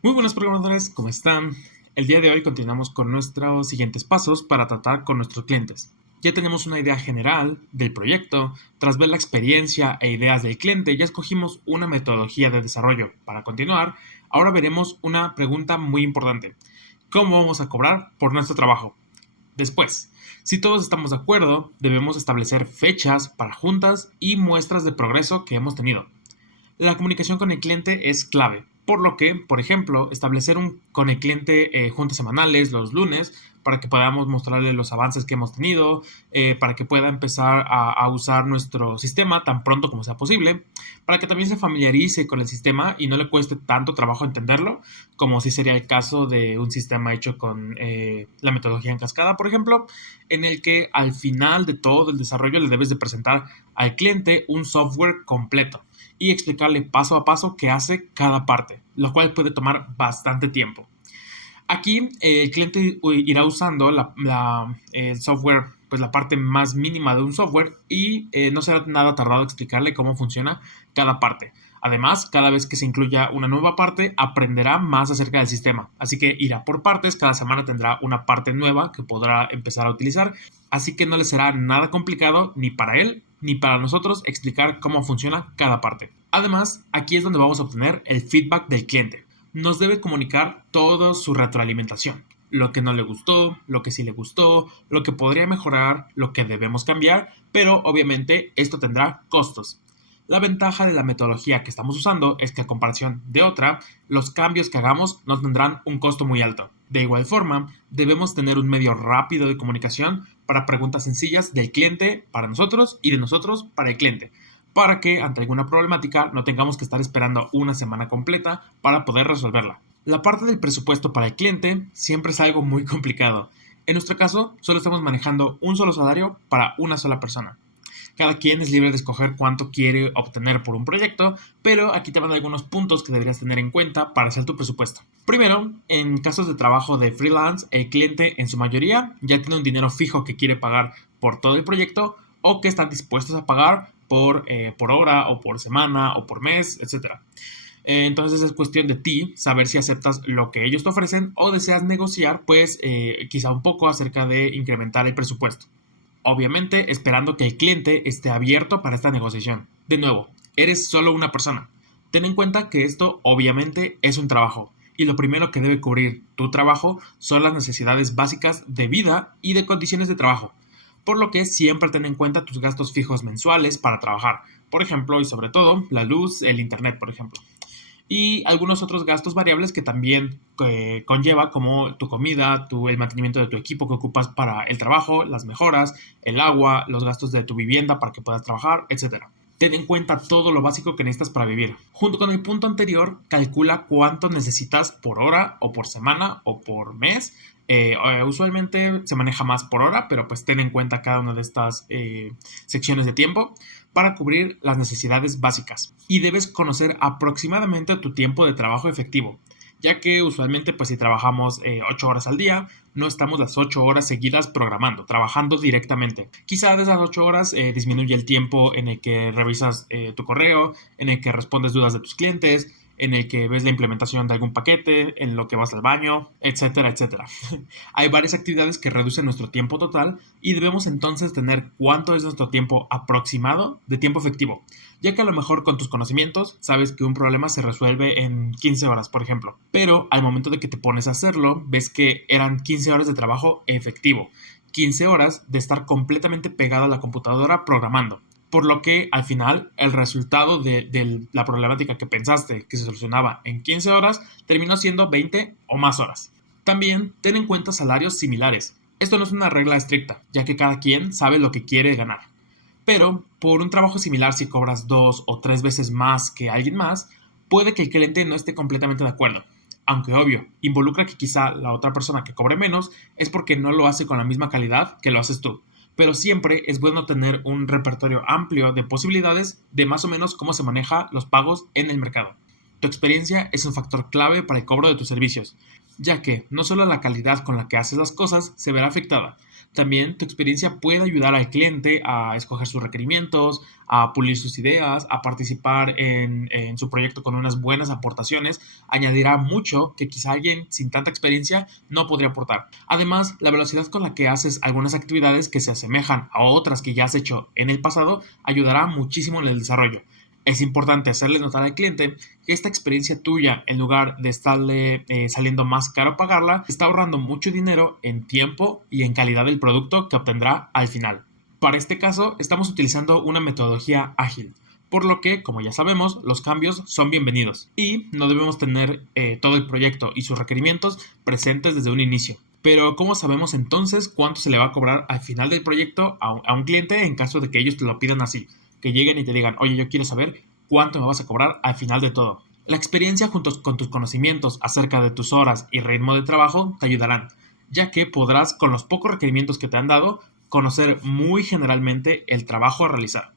Muy buenos programadores, ¿cómo están? El día de hoy continuamos con nuestros siguientes pasos para tratar con nuestros clientes. Ya tenemos una idea general del proyecto, tras ver la experiencia e ideas del cliente, ya escogimos una metodología de desarrollo. Para continuar, ahora veremos una pregunta muy importante. ¿Cómo vamos a cobrar por nuestro trabajo? Después, si todos estamos de acuerdo, debemos establecer fechas para juntas y muestras de progreso que hemos tenido. La comunicación con el cliente es clave, por lo que, por ejemplo, establecer con el cliente juntas semanales los lunes para que podamos mostrarle los avances que hemos tenido, para que pueda empezar a usar nuestro sistema tan pronto como sea posible, para que también se familiarice con el sistema y no le cueste tanto trabajo entenderlo, como si sería el caso de un sistema hecho con la metodología en cascada, por ejemplo, en el que al final de todo el desarrollo le debes de presentar al cliente un software completo y explicarle paso a paso qué hace cada parte, lo cual puede tomar bastante tiempo. Aquí el cliente irá usando el software, pues la parte más mínima de un software y no será nada tardado explicarle cómo funciona cada parte. Además, cada vez que se incluya una nueva parte, aprenderá más acerca del sistema. Así que irá por partes, cada semana tendrá una parte nueva que podrá empezar a utilizar. Así que no le será nada complicado ni para él ni para nosotros explicar cómo funciona cada parte. Además, aquí es donde vamos a obtener el feedback del cliente. Nos debe comunicar toda su retroalimentación. Lo que no le gustó, lo que sí le gustó, lo que podría mejorar, lo que debemos cambiar, pero obviamente esto tendrá costos. La ventaja de la metodología que estamos usando es que a comparación de otra, los cambios que hagamos no tendrán un costo muy alto. De igual forma, debemos tener un medio rápido de comunicación para preguntas sencillas del cliente para nosotros y de nosotros para el cliente, para que ante alguna problemática no tengamos que estar esperando una semana completa para poder resolverla. La parte del presupuesto para el cliente siempre es algo muy complicado. En nuestro caso, solo estamos manejando un solo salario para una sola persona. Cada quien es libre de escoger cuánto quiere obtener por un proyecto, pero aquí te van algunos puntos que deberías tener en cuenta para hacer tu presupuesto. Primero, en casos de trabajo de freelance, el cliente en su mayoría ya tiene un dinero fijo que quiere pagar por todo el proyecto o que están dispuestos a pagar por hora o por semana o por mes, etcétera. Entonces es cuestión de ti saber si aceptas lo que ellos te ofrecen o deseas negociar, pues quizá un poco acerca de incrementar el presupuesto. Obviamente esperando que el cliente esté abierto para esta negociación. De nuevo, eres solo una persona. Ten en cuenta que esto obviamente es un trabajo y lo primero que debe cubrir tu trabajo son las necesidades básicas de vida y de condiciones de trabajo. Por lo que siempre ten en cuenta tus gastos fijos mensuales para trabajar. Por ejemplo, y sobre todo, la luz, el internet, por ejemplo y algunos otros gastos variables que también conlleva como tu comida, el mantenimiento de tu equipo que ocupas para el trabajo, las mejoras, el agua, los gastos de tu vivienda para que puedas trabajar, etcétera. Ten en cuenta todo lo básico que necesitas para vivir. Junto con el punto anterior, calcula cuánto necesitas por hora o por semana o por mes. Usualmente se maneja más por hora, pero pues ten en cuenta cada una de estas secciones de tiempo para cubrir las necesidades básicas. Y debes conocer aproximadamente tu tiempo de trabajo efectivo, ya que usualmente pues si trabajamos 8 horas al día, no estamos las 8 horas seguidas programando, trabajando directamente. Quizá de esas 8 horas disminuye el tiempo en el que revisas tu correo, en el que respondes dudas de tus clientes, en el que ves la implementación de algún paquete, en lo que vas al baño, etcétera, etcétera. Hay varias actividades que reducen nuestro tiempo total y debemos entonces tener cuánto es nuestro tiempo aproximado de tiempo efectivo, ya que a lo mejor con tus conocimientos sabes que un problema se resuelve en 15 horas, por ejemplo, pero al momento de que te pones a hacerlo, ves que eran 15 horas de trabajo efectivo, 15 horas de estar completamente pegado a la computadora programando. Por lo que al final el resultado de la problemática que pensaste que se solucionaba en 15 horas terminó siendo 20 o más horas. También ten en cuenta salarios similares. Esto no es una regla estricta, ya que cada quien sabe lo que quiere ganar. Pero por un trabajo similar, si cobras 2 o 3 veces más que alguien más, puede que el cliente no esté completamente de acuerdo. Aunque obvio, involucra que quizá la otra persona que cobre menos es porque no lo hace con la misma calidad que lo haces tú. Pero siempre es bueno tener un repertorio amplio de posibilidades de más o menos cómo se maneja los pagos en el mercado. Tu experiencia es un factor clave para el cobro de tus servicios, ya que no solo la calidad con la que haces las cosas se verá afectada, También tu experiencia puede ayudar al cliente a escoger sus requerimientos, a pulir sus ideas, a participar en su proyecto con unas buenas aportaciones. Añadirá mucho que quizá alguien sin tanta experiencia no podría aportar. Además, la velocidad con la que haces algunas actividades que se asemejan a otras que ya has hecho en el pasado ayudará muchísimo en el desarrollo. Es importante hacerle notar al cliente que esta experiencia tuya, en lugar de estarle saliendo más caro pagarla, está ahorrando mucho dinero en tiempo y en calidad del producto que obtendrá al final. Para este caso, estamos utilizando una metodología ágil, por lo que, como ya sabemos, los cambios son bienvenidos y no debemos tener todo el proyecto y sus requerimientos presentes desde un inicio. Pero ¿cómo sabemos entonces cuánto se le va a cobrar al final del proyecto a un cliente en caso de que ellos te lo pidan así? Que lleguen y te digan, oye, yo quiero saber cuánto me vas a cobrar al final de todo. La experiencia junto con tus conocimientos acerca de tus horas y ritmo de trabajo te ayudarán, ya que podrás, con los pocos requerimientos que te han dado, conocer muy generalmente el trabajo a realizar.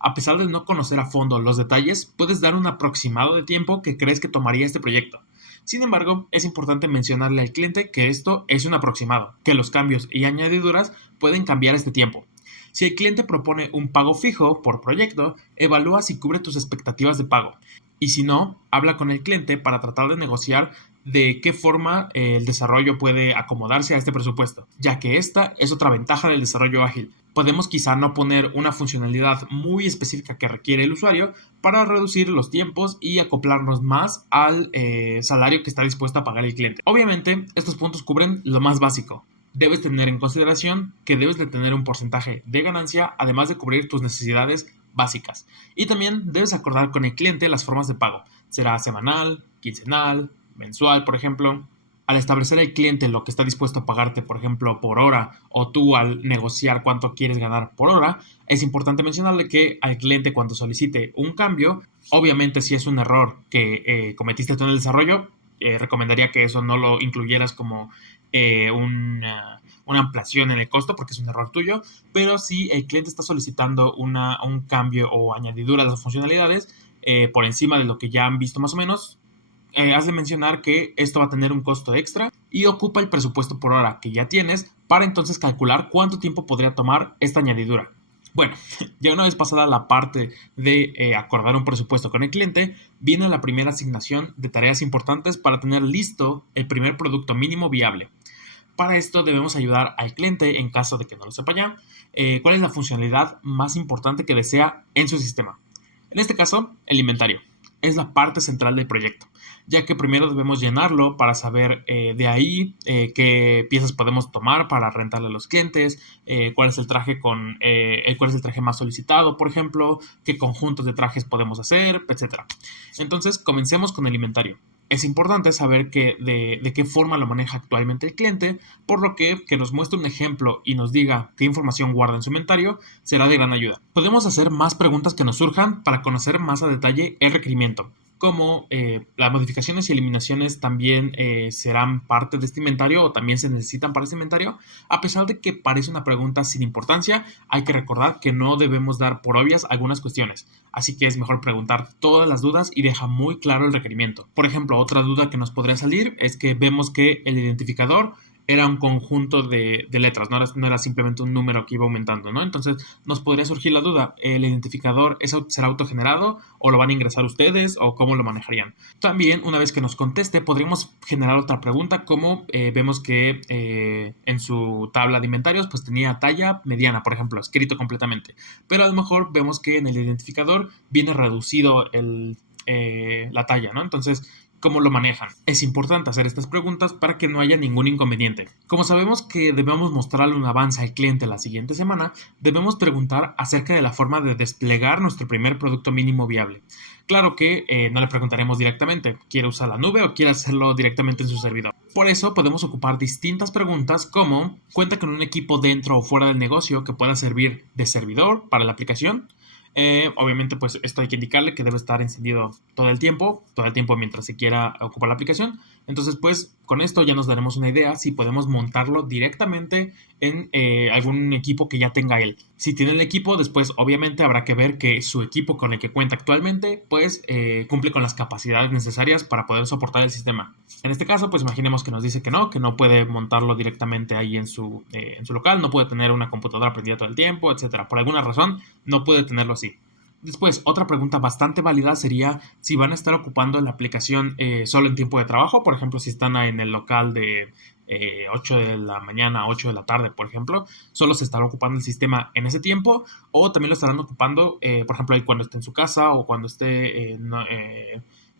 A pesar de no conocer a fondo los detalles, puedes dar un aproximado de tiempo que crees que tomaría este proyecto. Sin embargo, es importante mencionarle al cliente que esto es un aproximado, que los cambios y añadiduras pueden cambiar este tiempo. Si el cliente propone un pago fijo por proyecto, evalúa si cubre tus expectativas de pago. Y si no, habla con el cliente para tratar de negociar de qué forma el desarrollo puede acomodarse a este presupuesto, ya que esta es otra ventaja del desarrollo ágil. Podemos quizá no poner una funcionalidad muy específica que requiere el usuario para reducir los tiempos y acoplarnos más al salario que está dispuesto a pagar el cliente. Obviamente, estos puntos cubren lo más básico. Debes tener en consideración que debes de tener un porcentaje de ganancia, además de cubrir tus necesidades básicas. Y también debes acordar con el cliente las formas de pago. Será semanal, quincenal, mensual, por ejemplo. Al establecer el cliente lo que está dispuesto a pagarte, por ejemplo, por hora, o tú al negociar cuánto quieres ganar por hora, es importante mencionarle que al cliente, cuando solicite un cambio, obviamente si es un error que cometiste tú en el desarrollo, recomendaría que eso no lo incluyeras como una ampliación en el costo porque es un error tuyo, pero si el cliente está solicitando un cambio o añadidura de las funcionalidades por encima de lo que ya han visto más o menos, has de mencionar que esto va a tener un costo extra y ocupa el presupuesto por hora que ya tienes para entonces calcular cuánto tiempo podría tomar esta añadidura. Bueno, ya una vez pasada la parte de acordar un presupuesto con el cliente, viene la primera asignación de tareas importantes para tener listo el primer producto mínimo viable. Para esto debemos ayudar al cliente, en caso de que no lo sepa ya, cuál es la funcionalidad más importante que desea en su sistema. En este caso, el inventario. Es la parte central del proyecto, ya que primero debemos llenarlo para saber de ahí qué piezas podemos tomar para rentarle a los clientes, cuál es el traje cuál es el traje más solicitado, por ejemplo, qué conjuntos de trajes podemos hacer, etc. Entonces, comencemos con el inventario. Es importante saber de qué forma lo maneja actualmente el cliente, por lo que nos muestre un ejemplo y nos diga qué información guarda en su inventario será de gran ayuda. Podemos hacer más preguntas que nos surjan para conocer más a detalle el requerimiento, como las modificaciones y eliminaciones también serán parte de este inventario o también se necesitan para este inventario. A pesar de que parece una pregunta sin importancia, hay que recordar que no debemos dar por obvias algunas cuestiones, así que es mejor preguntar todas las dudas y deja muy claro el requerimiento. Por ejemplo, otra duda que nos podría salir es que vemos que el identificador era un conjunto de letras, no era simplemente un número que iba aumentando, ¿no? Entonces nos podría surgir la duda, ¿el identificador será autogenerado o lo van a ingresar ustedes o cómo lo manejarían? También, una vez que nos conteste, podríamos generar otra pregunta, como vemos que en su tabla de inventarios pues tenía talla mediana, por ejemplo, escrito completamente, pero a lo mejor vemos que en el identificador viene reducido la talla, ¿no? Entonces, ¿cómo lo manejan? Es importante hacer estas preguntas para que no haya ningún inconveniente. Como sabemos que debemos mostrarle un avance al cliente la siguiente semana, debemos preguntar acerca de la forma de desplegar nuestro primer producto mínimo viable. Claro que no le preguntaremos directamente, ¿quiere usar la nube o quiere hacerlo directamente en su servidor? Por eso podemos ocupar distintas preguntas como, ¿cuenta con un equipo dentro o fuera del negocio que pueda servir de servidor para la aplicación? Obviamente, pues esto hay que indicarle que debe estar encendido todo el tiempo mientras se quiera ocupar la aplicación. Entonces, pues con esto ya nos daremos una idea si podemos montarlo directamente en algún equipo que ya tenga él. Si tiene el equipo, después obviamente habrá que ver que su equipo con el que cuenta actualmente, pues cumple con las capacidades necesarias para poder soportar el sistema. En este caso, pues imaginemos que nos dice que no puede montarlo directamente ahí en su local, no puede tener una computadora prendida todo el tiempo, etcétera. Por alguna razón, no puede tenerlo así. Después, otra pregunta bastante válida sería si van a estar ocupando la aplicación solo en tiempo de trabajo. Por ejemplo, si están en el local de 8 de la mañana a 8 de la tarde, por ejemplo, solo se estará ocupando el sistema en ese tiempo, o también lo estarán ocupando, por ejemplo, ahí cuando esté en su casa o cuando esté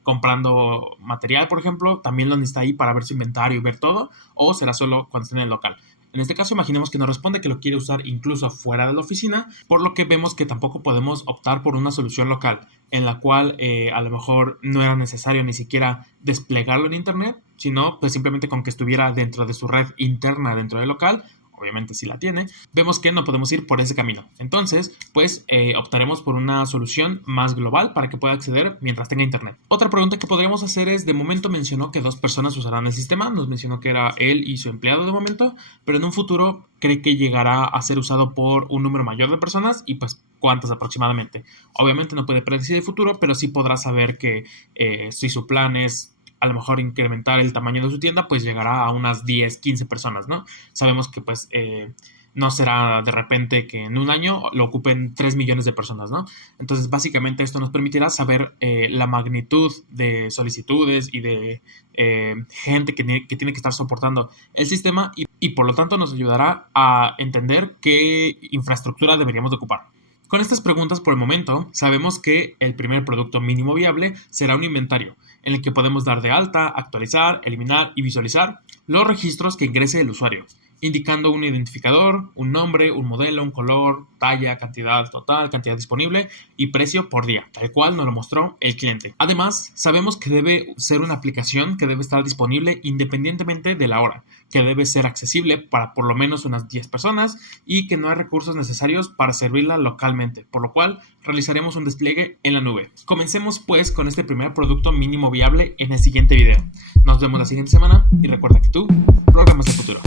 comprando material, por ejemplo, también lo necesita ahí para ver su inventario y ver todo, o será solo cuando esté en el local. En este caso, imaginemos que nos responde que lo quiere usar incluso fuera de la oficina, por lo que vemos que tampoco podemos optar por una solución local, en la cual a lo mejor no era necesario ni siquiera desplegarlo en internet, sino pues simplemente con que estuviera dentro de su red interna dentro del local. Obviamente si la tiene, vemos que no podemos ir por ese camino. Entonces, pues optaremos por una solución más global para que pueda acceder mientras tenga internet. Otra pregunta que podríamos hacer es, de momento mencionó que 2 personas usarán el sistema, nos mencionó que era él y su empleado de momento, pero en un futuro cree que llegará a ser usado por un número mayor de personas y pues cuántas aproximadamente. Obviamente no puede predecir el futuro, pero sí podrá saber que si su plan es a lo mejor incrementar el tamaño de su tienda, pues llegará a unas 10, 15 personas, ¿no? Sabemos que pues no será de repente que en un año lo ocupen 3 millones de personas, ¿no? Entonces básicamente esto nos permitirá saber la magnitud de solicitudes y de gente que tiene que estar soportando el sistema y por lo tanto nos ayudará a entender qué infraestructura deberíamos de ocupar. Con estas preguntas por el momento, sabemos que el primer producto mínimo viable será un inventario, en el que podemos dar de alta, actualizar, eliminar y visualizar los registros que ingrese el usuario, indicando un identificador, un nombre, un modelo, un color, talla, cantidad total, cantidad disponible y precio por día, tal cual nos lo mostró el cliente. Además, sabemos que debe ser una aplicación que debe estar disponible independientemente de la hora, que debe ser accesible para por lo menos unas 10 personas y que no hay recursos necesarios para servirla localmente, por lo cual realizaremos un despliegue en la nube. Comencemos pues con este primer producto mínimo viable en el siguiente video. Nos vemos la siguiente semana y recuerda que tú programas el futuro.